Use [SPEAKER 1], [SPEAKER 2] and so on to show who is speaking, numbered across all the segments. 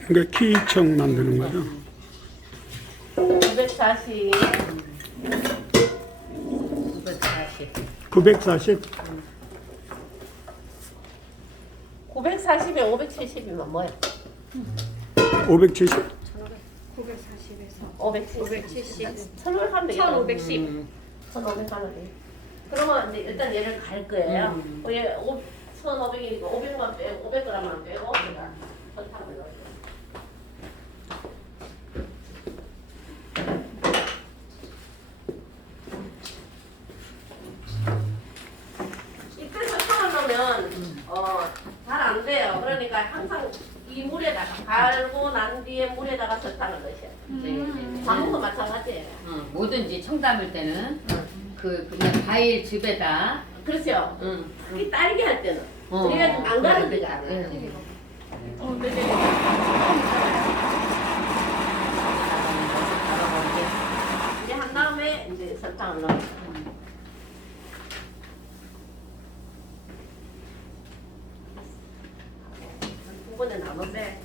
[SPEAKER 1] 그러니까 키청 만드는 거죠.
[SPEAKER 2] 940.
[SPEAKER 1] 940.
[SPEAKER 2] 940에 570이면 뭐야?
[SPEAKER 1] 570.
[SPEAKER 3] 940에서
[SPEAKER 2] 570.
[SPEAKER 3] 570.
[SPEAKER 2] 1500 하면 되겠다.
[SPEAKER 3] 1510.
[SPEAKER 2] 1500 하면 돼. 그러면 이제 일단 얘를 갈 거예요. 얘 1500이니까 500만 빼고 500g만 빼고 그다음 설탕을 넣어요. 이때 설탕을 넣으면 잘 안 돼요. 그러니까 항상 이 물에다가 갈고 난 뒤에 물에다가 설탕을 넣으셔야 돼요. 방금도 마찬가지예요.
[SPEAKER 4] 뭐든지 청 담을 때는 그냥 과일 즙에다
[SPEAKER 2] 그렇죠. 특히 딸기 할 때는
[SPEAKER 4] 어.
[SPEAKER 2] 우리가 좀 안 가는 데가 안
[SPEAKER 4] 네.
[SPEAKER 2] 돼요. 이제 한 다음에 이제 설탕을 넣어. 두 번에 나눠서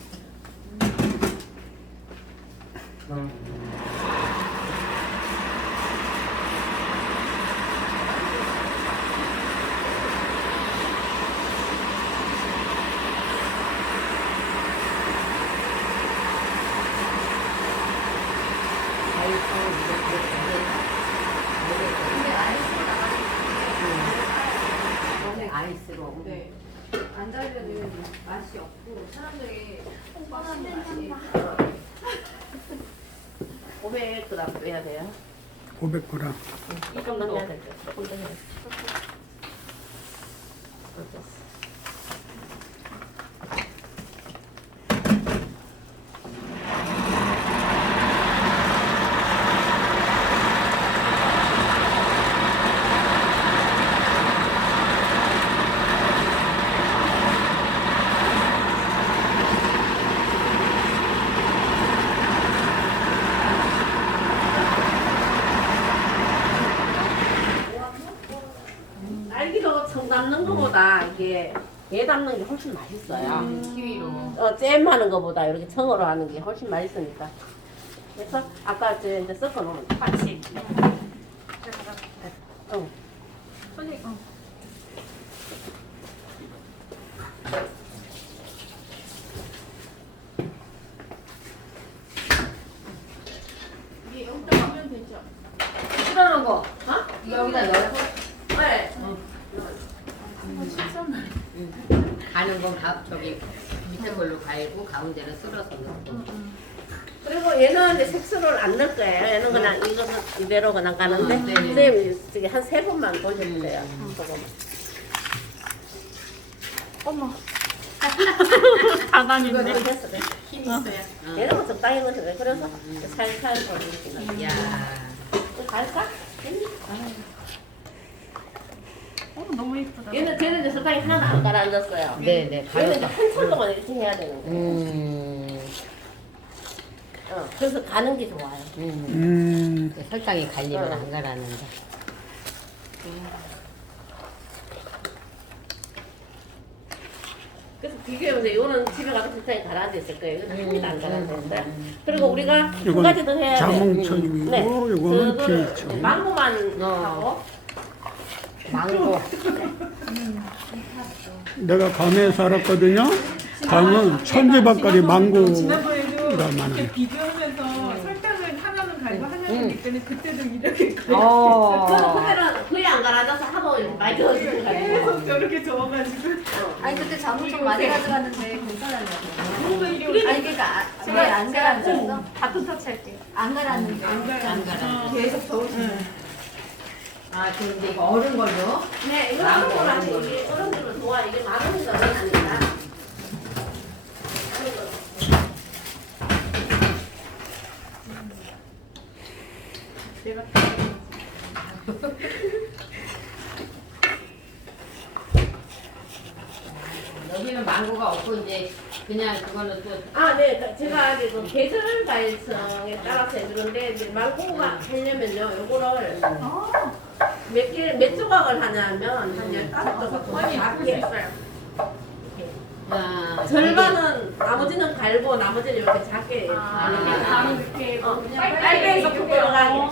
[SPEAKER 4] 아이스로.
[SPEAKER 3] 네. 안 달면은 맛이 없고 사람들이 뻔한 맛이
[SPEAKER 2] 500g 빼야 돼요.
[SPEAKER 1] 500g.
[SPEAKER 2] 조금 더 해야 될 것. 조금 더 해야 돼. 됐어. 딸기도 청 담는 거보다 이게 애 담는 게 훨씬 맛있어요.
[SPEAKER 4] 키위로.
[SPEAKER 2] 잼 하는 거보다 이렇게 청으로 하는 게 훨씬 맛있으니까. 그래서 아까 이제 섞어 놓으면 같이. 어.
[SPEAKER 3] 선생님, 이게 여기다 하면 되죠?
[SPEAKER 4] 쓸어놓은 거.
[SPEAKER 2] 어?
[SPEAKER 4] 여기다 넣어서
[SPEAKER 2] 네.
[SPEAKER 4] 가는 건 저기 밑에 걸로 갈고 가운데는 쓸어서 넣고.
[SPEAKER 2] 그리고 얘는 이제 색소를 안 넣을 거예요. 얘는 그냥 이거는 이대로 그냥 가는데
[SPEAKER 4] 네네.
[SPEAKER 2] 선생님이 한 3번만 보셔도 돼요. 조금.
[SPEAKER 3] 어머.
[SPEAKER 2] 이거 됐어. 됐어.
[SPEAKER 3] 힘이 있어야.
[SPEAKER 2] 얘는 뭐 적당히 넣으셔도 돼요. 그래서 살살 돌리시면.
[SPEAKER 4] 야.
[SPEAKER 2] 갈까?
[SPEAKER 3] 너무 예쁘다.
[SPEAKER 2] 얘는 이제 설탕이 하나도 안 가라앉았어요.
[SPEAKER 4] 네네.
[SPEAKER 2] 얘는 이제 한참 동안 이렇게 해야 되는 거예요. 그래서 가는 게 좋아요.
[SPEAKER 4] 설탕이 갈리면 안 가라는데.
[SPEAKER 2] 그래서 비교해보세요. 이거는 집에 가서 설탕이 가라앉아 있을 거예요. 이거는 한 개도 안 가라앉았어요. 그리고 우리가 한 가지 더 해야 돼요.
[SPEAKER 1] 자몽청이고
[SPEAKER 2] 네.
[SPEAKER 1] 이거는
[SPEAKER 2] 그거를
[SPEAKER 1] 키청.
[SPEAKER 2] 망고만 하고
[SPEAKER 4] 망고.
[SPEAKER 1] 내가 감에 살았거든요. 감은 천지박가리 망고가
[SPEAKER 5] 지난번에도
[SPEAKER 1] 많아요.
[SPEAKER 5] 이렇게 비교하면서 설탕을 하나는 갈고 하나는 낼 때는 그때도 이렇게
[SPEAKER 2] 그거는 그때는 거의 안 가라앉아서 하도 이렇게 많이 넣어주는 거예요.
[SPEAKER 5] 계속 저렇게 저어가지고
[SPEAKER 3] 아니 그때 자몽청 많이 가져갔는데 괜찮았냐고.
[SPEAKER 5] 뭔가 이렇게
[SPEAKER 3] 아니 그러니까 왜안 가라앉았어?
[SPEAKER 5] 바톤 터치할게요.
[SPEAKER 3] 안 가라앉는데.
[SPEAKER 4] 안 가라.
[SPEAKER 3] 계속 저으시네.
[SPEAKER 4] 아, 근데 이거 얼은 걸로?
[SPEAKER 2] 네, 이거
[SPEAKER 4] 망고,
[SPEAKER 2] 어른 거라서
[SPEAKER 4] 망고.
[SPEAKER 2] 이게 어른들은 좋아. 이게 많은 거는 아니라.
[SPEAKER 5] 내가
[SPEAKER 4] 여기는 망고가 없고 이제 그냥 그거는 또
[SPEAKER 2] 아, 네. 제가 그 계절 발성에 따라서 해주는데 이제 망고가 하려면요, 요거를 몇 조각을 하냐면 한 15조각
[SPEAKER 5] 많이 아플 수 있어요.
[SPEAKER 4] 아,
[SPEAKER 2] 절반은 나머지는 갈고 나머지는 이렇게 작게
[SPEAKER 5] 바로 이렇게
[SPEAKER 2] 빨대에서 푹 들어가게.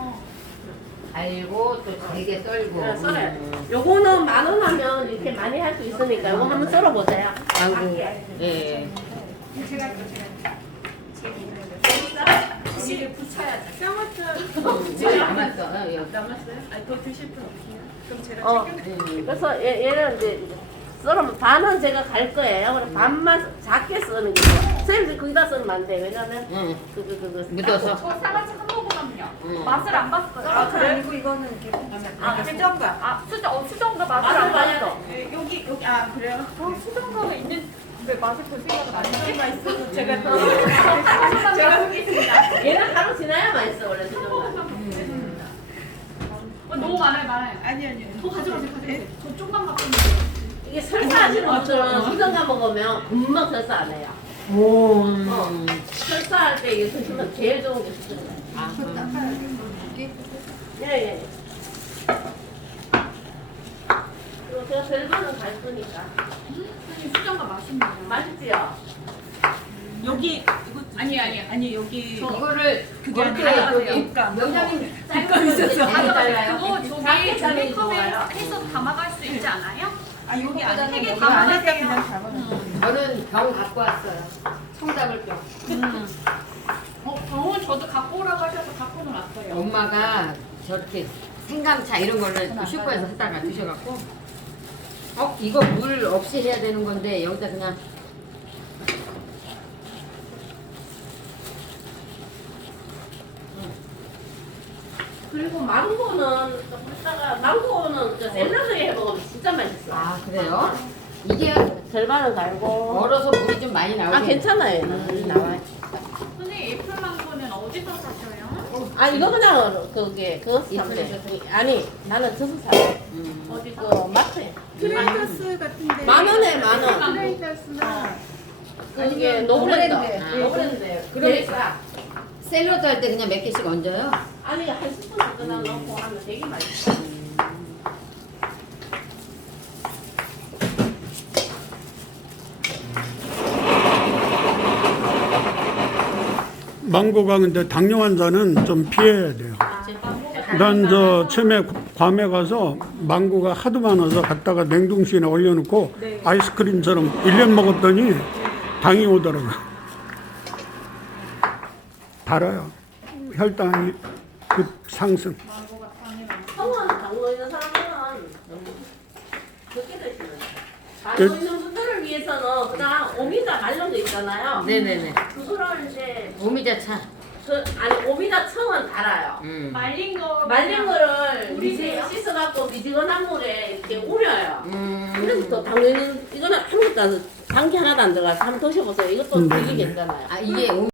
[SPEAKER 4] 갈고 또 잘게 썰고.
[SPEAKER 2] 네, 썰어요. 요거는 10,000원 하면 이렇게 많이 할 수 있으니까 이거 한번 썰어보세요.
[SPEAKER 4] 아이고, 예.
[SPEAKER 5] 제가
[SPEAKER 2] 시를 붙여야지.
[SPEAKER 4] 남았어. 여기.
[SPEAKER 5] 남았어요? 아니 더 드실 분 없어요? 그럼 제가
[SPEAKER 2] 그래서 얘는 이제 썰으면 반은 제가 갈 거예요. 그럼 반만 작게 쓰는 게 좋아. 선생님 거기다 쓰면 안 돼. 왜냐면
[SPEAKER 4] 응.
[SPEAKER 2] 묻어서.
[SPEAKER 5] 저 상하치 한 모금은요.
[SPEAKER 4] 응.
[SPEAKER 5] 맛을 안 봤어요.
[SPEAKER 3] 아, 그래? 아니고 이거는 이렇게 수정가.
[SPEAKER 5] 아 수정가 맛을
[SPEAKER 2] 맛을
[SPEAKER 5] 안
[SPEAKER 2] 봐야
[SPEAKER 5] 봤어. 네, 여기 아 그래요? 수정가가 있는 왜 맛을 볼 생각은 안 해요? 맛있어서 제가 제가 소개했습니다.
[SPEAKER 2] 얘는 하루 지나야 맛있어 원래 수정은.
[SPEAKER 5] 너무 많아요. 아니. 더 가져가세요. 저 조금만 갖고 있는데.
[SPEAKER 2] 이게 설사하시는 분들은 수정가 먹으면 금방 설사 안 해요.
[SPEAKER 4] 오.
[SPEAKER 2] 설사할 때 이거 드시면 제일 좋은 게 수정가예요. 예. 그리고 제가 절반은 갈 거니까.
[SPEAKER 5] 선생님 수정가 맛있네요.
[SPEAKER 2] 맛있지요?
[SPEAKER 5] 여기 이거 아니 여기
[SPEAKER 4] 이거를
[SPEAKER 5] 그게
[SPEAKER 4] 어떻게
[SPEAKER 5] 아니라
[SPEAKER 4] 여기
[SPEAKER 5] 그러니까.
[SPEAKER 4] 명장님 짧은
[SPEAKER 5] 있었어.
[SPEAKER 4] 잘라요.
[SPEAKER 5] 그거
[SPEAKER 2] 작게
[SPEAKER 5] 저기
[SPEAKER 2] 자르는
[SPEAKER 5] 종이컵에
[SPEAKER 2] 좋아요.
[SPEAKER 5] 해서 담아갈 수 있지 않아요? 아 여기 안에
[SPEAKER 3] 되게
[SPEAKER 5] 되게
[SPEAKER 3] 담아가세요.
[SPEAKER 5] 담아가세요.
[SPEAKER 4] 저는 병 갖고 왔어요. 청담을 병.
[SPEAKER 5] 병은 저도 갖고 오라고 하셔서 갖고는 왔어요.
[SPEAKER 4] 엄마가 저렇게 생강차 이런 거를 또 슈퍼에서 사다가 드셔갖고 이거 물 없이 해야 되는 건데 여기다 그냥
[SPEAKER 2] 그리고 망고는 이따가 망고는 샐러드에 해 먹으면 진짜 맛있어.
[SPEAKER 4] 아 그래요? 이게
[SPEAKER 2] 절반은 갈고.
[SPEAKER 4] 얼어서 물이 좀 많이 나오죠?
[SPEAKER 2] 아 괜찮아요. 물이 나와요.
[SPEAKER 5] 선생님 애플망고는 어디서 사셔요?
[SPEAKER 2] 아 이거 그냥 그거 사면 돼. 아니 나는 저서 사요. 어디 그 마트에.
[SPEAKER 5] 트레이더스 같은데
[SPEAKER 2] 10,000원에 10,000원.
[SPEAKER 5] 트레이더스나
[SPEAKER 2] 이게 노브랜드.
[SPEAKER 4] 노브랜드.
[SPEAKER 2] 노브랜드.
[SPEAKER 4] 그러면 샐러드 할 때 그냥 몇 개씩 얹어요?
[SPEAKER 2] 아니 한 스푼 그냥 넣고 하면 되게 맛있어.
[SPEAKER 1] 망고가 근데 당뇨 환자는 좀 피해야 돼요. 난 저 처음에 괌에 가서 망고가 하도 많아서 갖다가 냉동실에 올려놓고 아이스크림처럼 1년 먹었더니 당이 오더라고요. 달아요. 혈당이 급 상승.
[SPEAKER 2] 성원 당뇨 있는 사람들은 그렇게 드시면 돼요. 당뇨 있는 분들을 위해서는 그냥 오미자 말린 거 있잖아요.
[SPEAKER 4] 네네네.
[SPEAKER 2] 그거를 이제
[SPEAKER 4] 오미자차.
[SPEAKER 2] 아니 오미자 청은 달아요.
[SPEAKER 5] 말린 거
[SPEAKER 2] 말린 거를 이제 씻어갖고 미지근한 물에 이렇게 우려요. 그래서 또 당뇨 있는 이거는 아무것도 안 단기 하나도 안 들어가서 한번 드셔보세요. 이것도 되게 괜찮아요.
[SPEAKER 4] 아 이게